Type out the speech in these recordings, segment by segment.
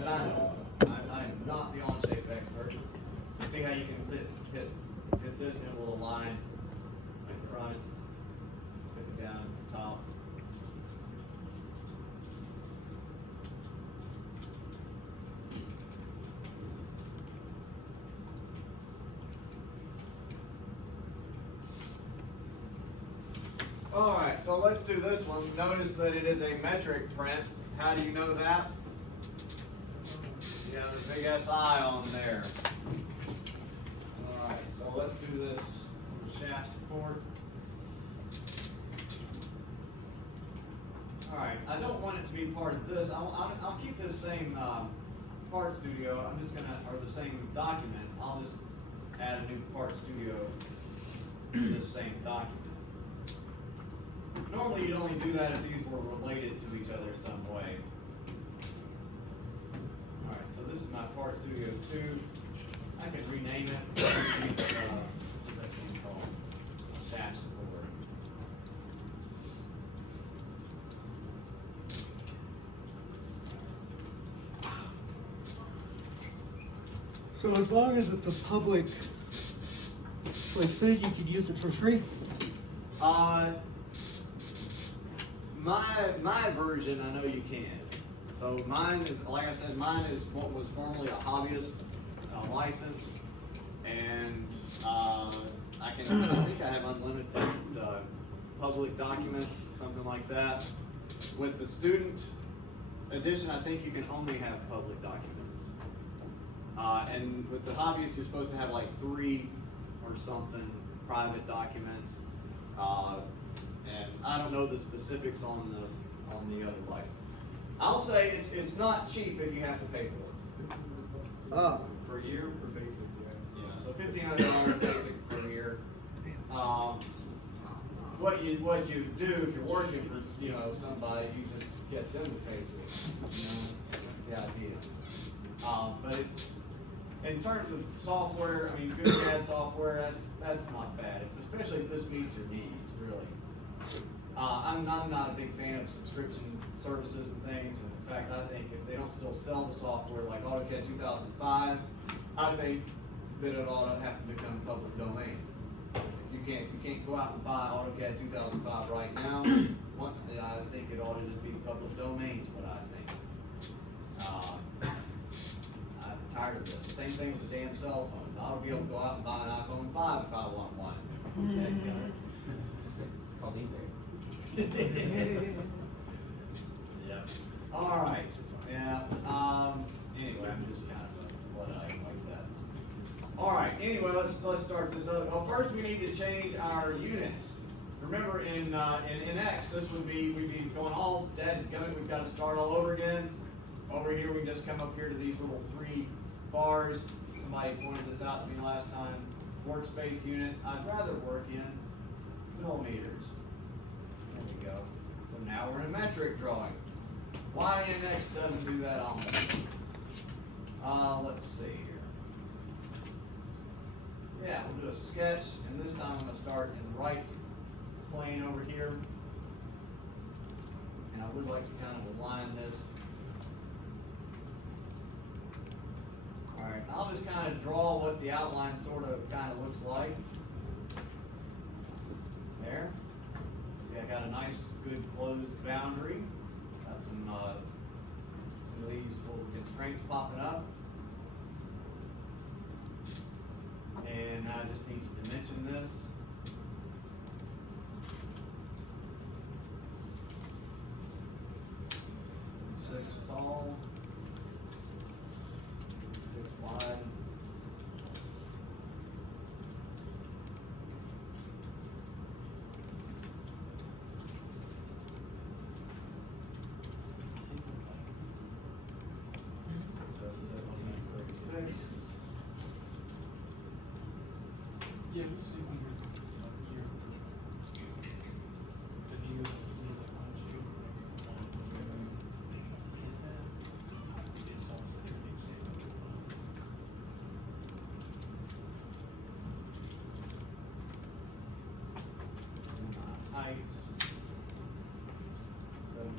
that I know. I am not the Onshape expert. See how you can hit this and it will align in front, put it down at the top. All right, so let's do this one. Notice that it is a metric print. How do you know that? You have a big SI on there. All right, so let's do this shaft support. All right, I don't want it to be part of this. I'll keep this same part studio. I'm just gonna, or the same document. I'll just add a new part studio to this same document. Normally you'd only do that if these were related to each other some way. All right, so this is my part studio 2. I can rename it. What's that thing called? Shaft support. So as long as it's a public thing, you can use it for free? My version, I know you can. So mine is, like I said, mine is what was formerly a hobbyist license, and I think I have unlimited public documents, something like that. With the student edition, I think you can only have public documents. And with the hobbyist, you're supposed to have like 3 or something private documents. And I don't know the specifics on the other license. I'll say it's not cheap if you have to pay for it. Per year? For basic, yeah. Yeah, so $1,500 basic per year. What you do if you're working for somebody, you just get them to pay for it. That's the idea. But it's, in terms of software, I mean, good CAD software, that's not bad. Especially if this meets your needs, really. I'm not a big fan of subscription services and things. And in fact, I think if they don't still sell the software like AutoCAD 2005, I think that it ought to have to become public domain. If you can't go out and buy AutoCAD 2005 right now, I think it ought to just be public domain is what I think. I'm tired of this. Same thing with the damn cell phones. I ought to be able to go out and buy an iPhone 5 if I want one. It's called eBay. Yeah. All right. Yeah. Anyway, I'm just kind of what I like that. All right. Anyway, let's start this up. Well, first we need to change our units. Remember, in X, we'd be going all dead. We've got to start all over again. Over here, we just come up here to these little 3 bars. Somebody pointed this out to me last time. Workspace units. I'd rather work in millimeters. There we go. So now we're in metric drawing. Why NX doesn't do that on me? Let's see here. Yeah, we'll do a sketch, and this time I'm going to start in the right plane over here. And I would like to kind of align this. Alright, I'll just kind of draw what the outline sort of kind of looks like. There. See, I got a nice, good closed boundary. Got some of these little constraints popping up. And I just need to dimension this. Six tall, 6 wide. So this is it, 136. Yeah, we'll see when you're here. Then you need like Onshape. It's all Heights. 17.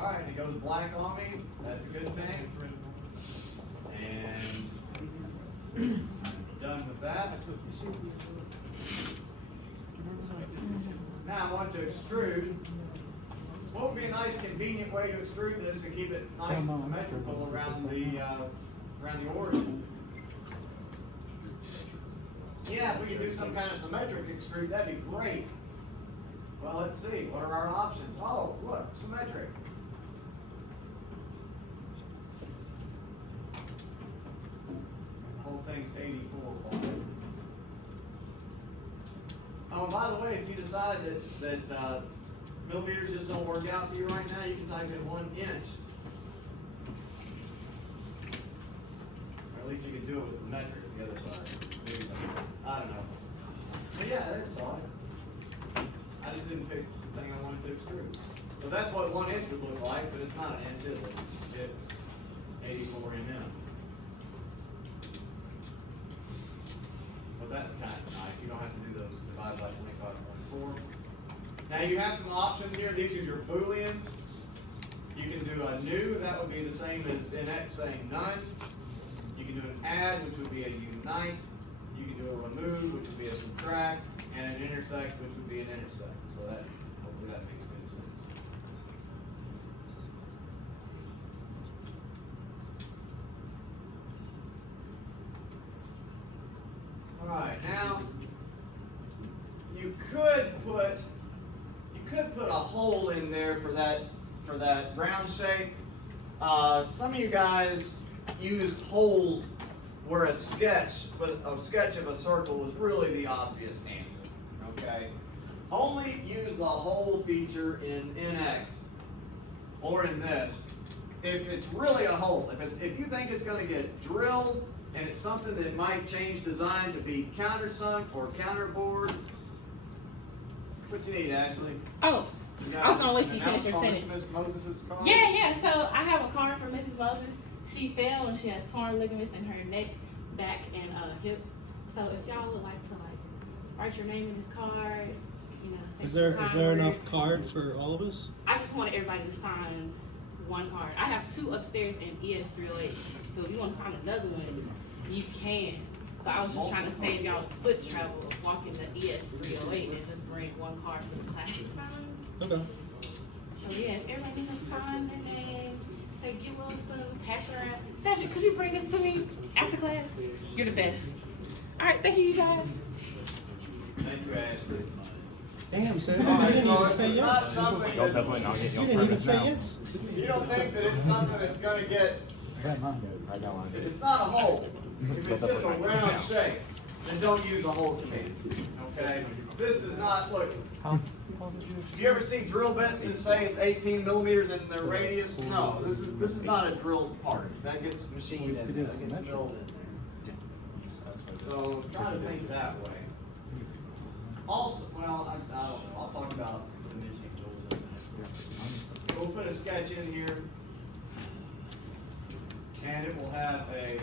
Alright, it goes black on me, that's a good thing. And I'm done with that. Now I want to extrude. What would be a nice convenient way to extrude this and keep it nice and symmetrical around the origin? Yeah, if we could do some kind of symmetric extrude, that'd be great. Well, let's see. What are our options? Oh, look, symmetric. The whole thing's 84. Oh, and by the way, if you decide that millimeters just don't work out for you right now, you can type in 1 inch. Or at least you can do it with the metric the other side. I don't know. But yeah, that's all. I just didn't pick the thing I wanted to extrude. So that's what 1 inch would look like, but it's not an inch, is it? It's 84 mm. So that's kind of nice. You don't have to do the divide by 25.4. Now you have some options here. These are your booleans. You can do a new, that would be the same as NX saying none. You can do an add, which would be a unite. You can do a remove, which would be a subtract, and an intersect, which would be an intersect. So that, hopefully that makes good sense. All right, now you could put a hole in there for that round shape. Some of you guys used holes where a sketch of a circle was really the obvious answer. Okay, only use the hole feature in NX or in this if it's really a hole. If you think it's going to get drilled and it's something that might change design to be countersunk or counterbored. What you need, Ashley? Oh, I was gonna wait till you finish your sentence. Miss Moses' car? Yeah. So I have a card from Mrs. Moses. She fell and she has torn ligaments in her neck, back, and hip. So if y'all would like to write your name in this card, you know, say Is there some enough words. cards for all of us? I just wanted everybody to sign one card. I have 2 upstairs in ES308. So if you want to sign another one, you can. So I was just trying to save y'all foot travel of walking the ES308 and just bring one card for the class to sign. Okay. So yeah, if everybody can just sign their name, say get well soon, pass it around. Sasha, could you bring this to me after class? You're the best. All right, thank you guys. Thank you, Ashley. Damn, you said All right, you so didn't if say it's yes. not something Y'all that's, definitely not getting You your didn't even permits say now. yes. you don't think that it's something that's going to get, I got one. if it's not a hole, if it's just a round shape, then don't use a hole command, okay? This does not, look, do you ever see drill bits that say it's 18 millimeters in their radius? No, this is not a drilled part. That gets machined in, that gets milled in there. So try to think that way. Also, well, I don't know, I'll talk about dimensioning tools in a minute. We'll put a sketch in here, and it will have a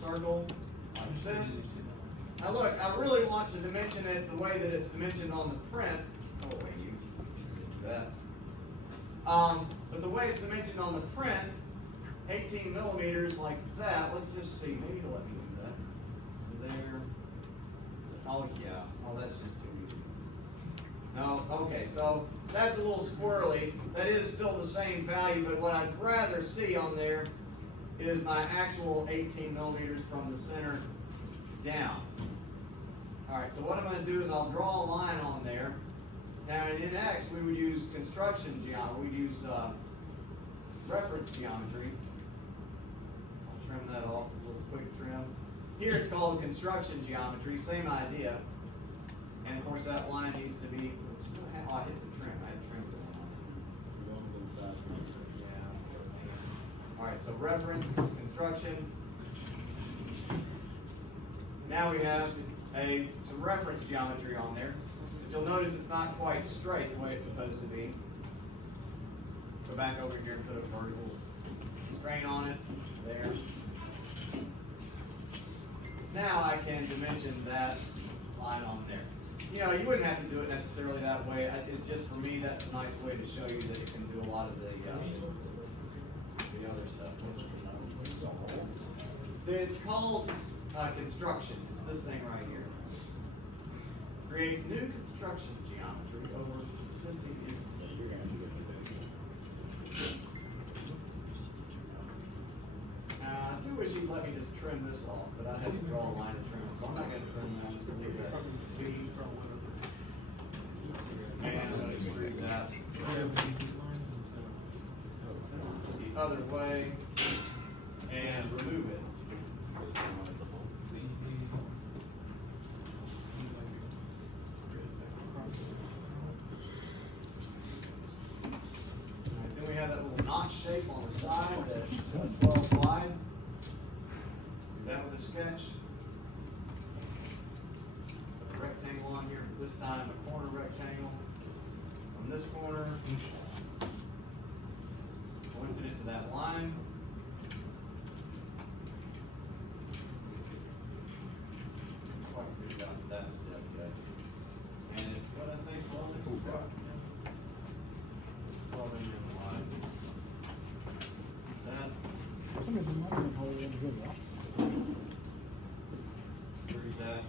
circle like this. Now look, I really want to dimension it the way that it's dimensioned on the print. Oh wait, you do that. But the way it's dimensioned on the print, 18 millimeters like that. Let's just see. Maybe he'll let me do that. There. Oh yeah. Oh, that's just too easy. No. Okay. So that's a little squirrely. That is still the same value, but what I'd rather see on there is my actual 18 millimeters from the center down. Alright, so what I'm going to do is I'll draw a line on there. Now in NX we would use construction geometry, we'd use reference geometry. I'll trim that off, a little quick trim. Here it's called construction geometry, same idea. And of course that line needs to be, oh, I hit the trim, I had trimmed it on. Yeah. Alright, so reference, construction. Now we have some reference geometry on there. But you'll notice it's not quite straight the way it's supposed to be. Go back over here and put a vertical strain on it. There. Now I can dimension that line on there. you know, you wouldn't have to do it necessarily that way. It's just for me, that's a nice way to show you that it can do a lot of the other stuff. It's called construction. It's this thing right here. Creates new construction geometry over existing. I do wish you'd let me just trim this off, but I'd have to draw a line of trim, so I'm not going to trim that. I'm just going to leave that. And I'm going to extrude that the other way and remove it. Then we have that little notch shape on the side that's 12 wide. Do that with a sketch. Put a rectangle on here, this time a corner rectangle. From this corner, coincident to that line. Quite figured out that step yet. And it's what I say, 12 inches wide. 12 inches wide. That. Read that.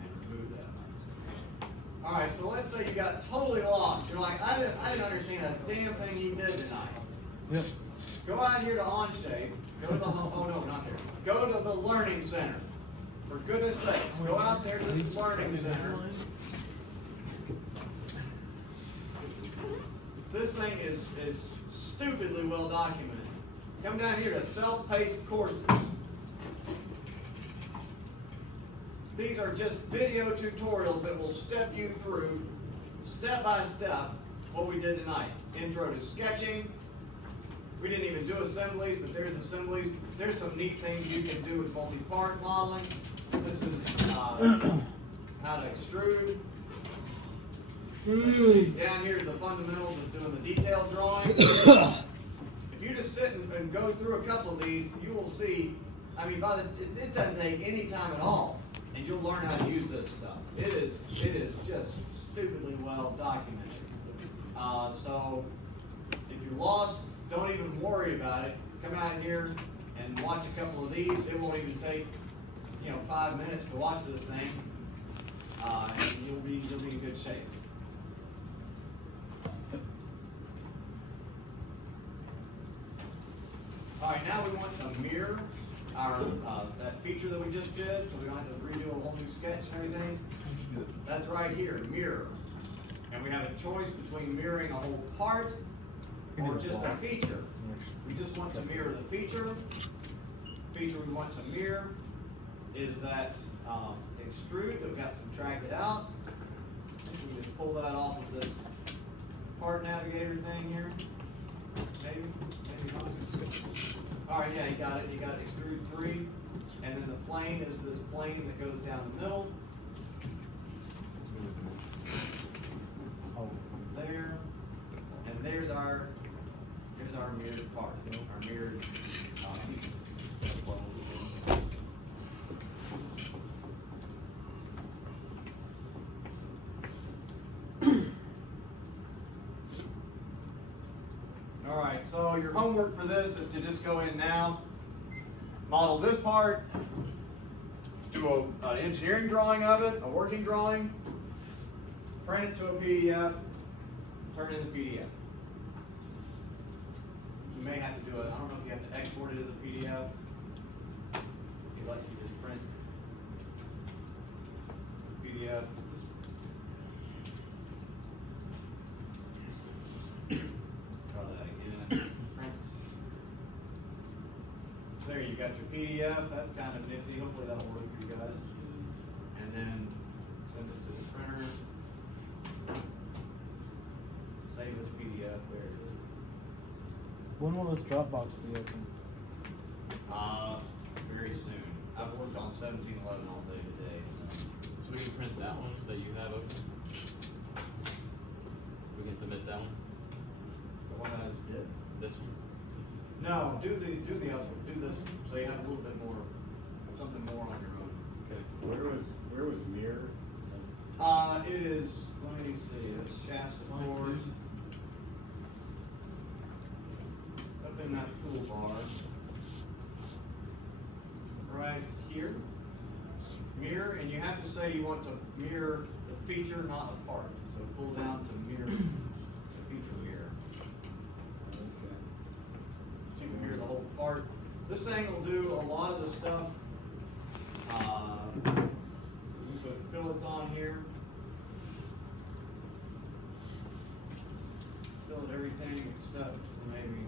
And remove that. Alright, so let's say you got totally lost. You're like, I didn't understand a damn thing he did tonight. Yep. Go out here to Onshape. Go to the oh no, not there. Go to the Learning Center. For goodness sakes, go out there to this Learning Center. This thing is stupidly well documented. Come down here to self-paced courses. These are just video tutorials that will step you through, step by step, what we did tonight. Intro to sketching. We didn't even do assemblies, but there's assemblies. There's some neat things you can do with multi-part modeling. This is how to extrude. Down here are the fundamentals of doing the detailed drawing. If you just sit and go through a couple of these, you will see, I mean, it doesn't take any time at all, and you'll learn how to use this stuff. It is just stupidly well documented. So if you're lost, don't even worry about it. Come out here and watch a couple of these. It won't even take, 5 minutes to watch this thing, and you'll be in good shape. All right, now we want to mirror our that feature that we just did, so we don't have to redo a whole new sketch and everything. That's right here, mirror. And we have a choice between mirroring a whole part or just a feature. We just want to mirror the feature. The feature we want to mirror is that extrude that we got subtracted out. We just pull that off of this part navigator thing here. Maybe not. All right, yeah, you got it. You got extrude 3, and then the plane is this plane that goes down the middle. There, and there's our mirrored part, our mirrored. All right, so your homework for this is to just go in now, model this part, do an engineering drawing of it, a working drawing, print it to a PDF, turn in the PDF. You may have to do it, I don't know if you have to export it as a PDF. It lets you just print PDF. Try that again. Print. There you got your PDF. That's kind of nifty. Hopefully that'll work for you guys. And then send it to the printer. Save this PDF. There it is. When will this Dropbox be open? Very soon. I've worked on 1711 all day today, so. So we can print that one that you have open? We can submit that one? The one I just did. This one? No, do the other one. Do this one. So you have a little bit more, something more on your own. Okay. Where was mirror? It is, let me see, it's shaft support. Up in that toolbar. Right here. Mirror, and you have to say you want to mirror the feature, not a part. So pull down to mirror the feature mirror. So you can mirror the whole part. This thing will do a lot of the stuff. We put fillets on here. Fillet everything except maybe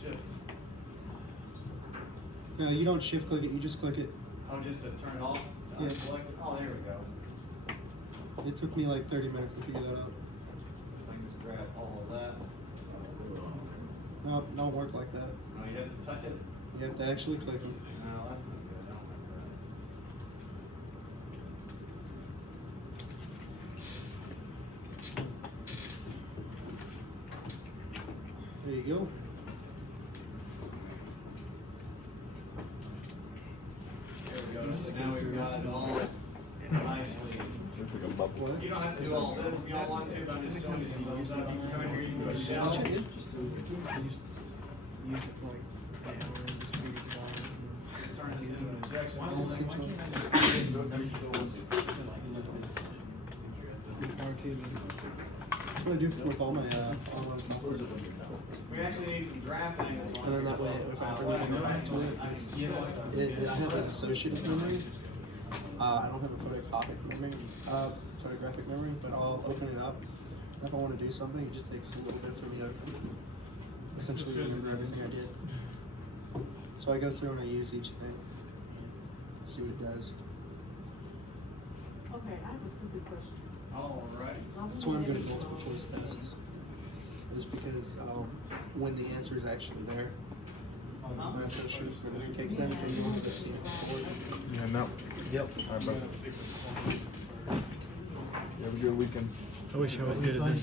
shift. No, you don't shift click it, you just click it. Oh, just to turn it off? Yeah. Unselect it? Oh, there we go. It took me like 30 minutes to figure that out. This thing just grab all of that. No, don't work like that. No, you have to touch it? You have to actually click it. No, that's not good. I don't like There you go. that. There we go. So now we've got it all nicely. Looks like a bubble. You don't have to do all this if you don't want to, but I'm just showing you some stuff. You can come in here, you can go to shell. Watch it, dude. Use it for like an hour and just figure it out. Turn this into an injection. Don't molding. shoot you. That's what I do with all my software. We actually need some draft angles on And then here, that way, so, if I ever what need to go back to it, I can show It has an associative memory. I don't have a photographic memory, photographic memory, but I'll open it up. If I want to do something, it just takes a little bit for me to essentially remember everything I did. So I go through and I use each thing, see what it does. Okay, I have a stupid question. All right. That's why I'm good at multiple choice tests. Is because when the answer is actually there, I'm not so sure if it makes sense and you want to see it before. Yeah, no. Yep. All right, brother. You have a good weekend. I wish I was good at this.